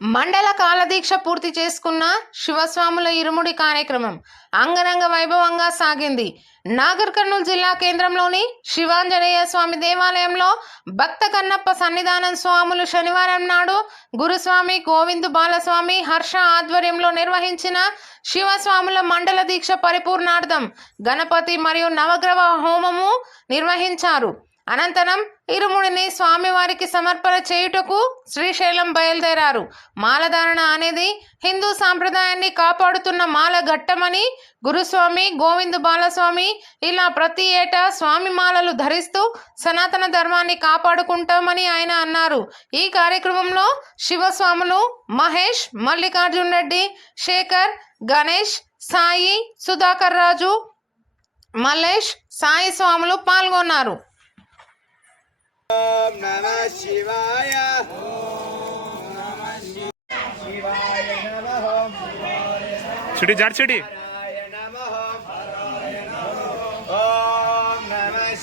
మండల కాలదీక్ష పూర్తి చేసుకున్న శివస్వాముల ఇరుముడి కార్యక్రమం అంగరంగ వైభవంగా సాగింది. నాగర్ కర్నూలు జిల్లా కేంద్రంలోని శివాంజనేయ స్వామి దేవాలయంలో భక్త కన్నప్ప సన్నిధానం స్వాములు శనివారం నాడు గురుస్వామి గోవిందు బాలస్వామి హర్ష ఆధ్వర్యంలో నిర్వహించిన శివస్వాముల మండల దీక్ష పరిపూర్ణార్థం గణపతి మరియు నవగ్రహ హోమము నిర్వహించారు. అనంతరం ఇరుముడిని స్వామివారికి సమర్పణ చేయుటకు శ్రీశైలం బయలుదేరారు. మాలధారణ అనేది హిందూ సాంప్రదాయాన్ని కాపాడుతున్న మాల ఘట్టమని గురుస్వామి గోవిందు బాలస్వామి ఇలా ప్రతి ఏటా స్వామి మాలలు ధరిస్తూ సనాతన ధర్మాన్ని కాపాడుకుంటామని ఆయన అన్నారు. ఈ కార్యక్రమంలో శివస్వాములు మహేష్ మల్లికార్జున్ రెడ్డి శేఖర్ గణేష్ సాయి సుధాకర్ రాజు మల్లేష్ సాయి స్వాములు పాల్గొన్నారు. నమ శివాయ. శివాయ నమ చిడి. జాడ్ చిడి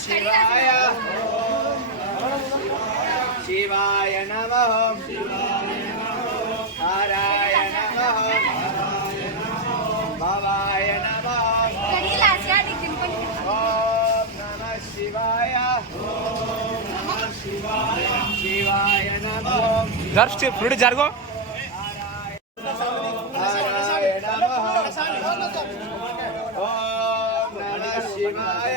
శివాయ. శివాయ నమ. హరాయ నమ భవాయ నమ ఓం నమ శివాయ శివాయ నమ జర్ ఫ్రూట్ జరగో హరాయ నమః ఓం నమః శివాయ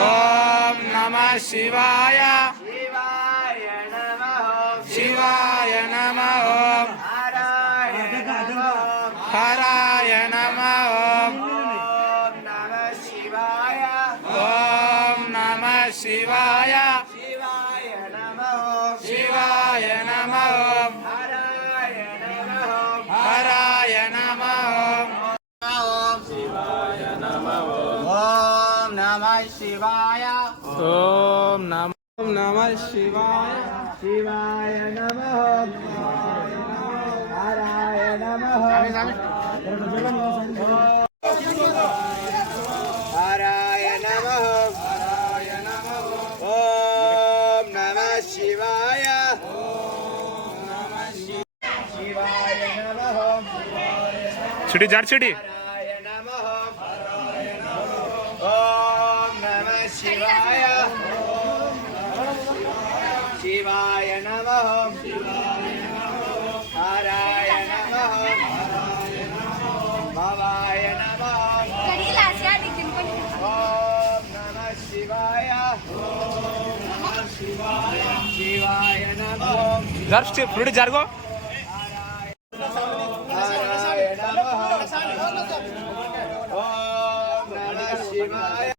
ఓం నమ శివాయ శివాయ శివాయ. శివాయ నమః. శివాయ నమ. ఓం హరాయ నమః. హరాయ నమ. ఓం ఓం నమః శివాయ. ఓం నమ. ఓం నమ శివాయ. శివాయ నమః. హరాయ నమః హరాయ నమః హరాయ నమః ఓం నమః శివాయ శివాయ నమః చిడి జాడ్ చిడి హరాయ నమః ఓం నమః శివాయ శివాయ నమః హరాయ నమః భవాయ నమః ఓం నమః శివాయ శివాయ Thank you.